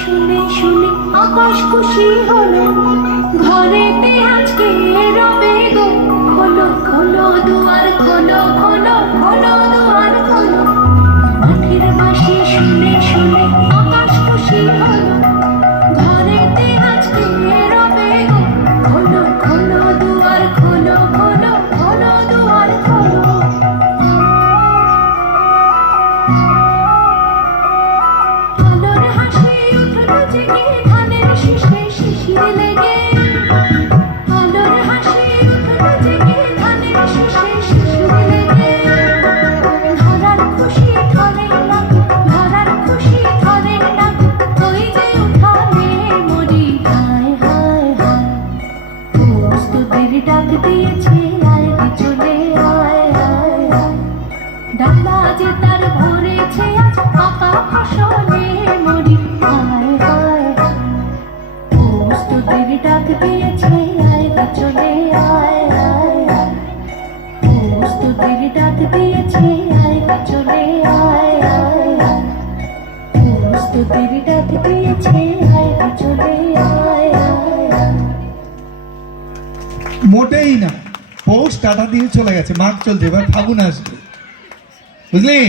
শুনে শুনে আকাশ খুশি হলো, ঘরেতে আজকে রবে গো। খোলো খোলো দুয়ার খোলো, খোলো খোলো দুয়ার খোলো। মাঠের বাঁশি শুনে শুনে আকাশ খুশি হলো, ঘরেতে আজকে রবে গো। খোলো খোলো দুয়ার খোলো, খোলো খোলো দুয়ার খোলো। আলোর হাসি উঠলো জেগে ধানের শীষে শিশির লেগে। আলোর হাসি উঠলো জেগে ধানের শীষে শিশির লেগে। ধরার খুশি ধরে লাগুক, ধরার খুশি ধরে লাগুক, ওই যে উঠানে মরি। হায় হায় হায়, পোষ তোদের ডাক দিয়েছে, আয় রে চলে আয় আয় আয়। ডালা যে তার ভরেছে আজ পাকা ফসলে মরি। হায় হায় হায়, পোষ তোদের ডাক দিয়েছে, আয় রে চলে আয় আয় আয়। পোষ তোদের ডাক দিয়েছে, আয় রে চলে আয় আয় আয়। পোষ তোদের ডাক দিয়েছে, আয় রে চলে আয় আয় আয়। মোটেই না, পৌষ টাটা দিয়ে চলে গেছে, মাঘ চলছে, এবার ফাগুন আসবে, বুঝলি?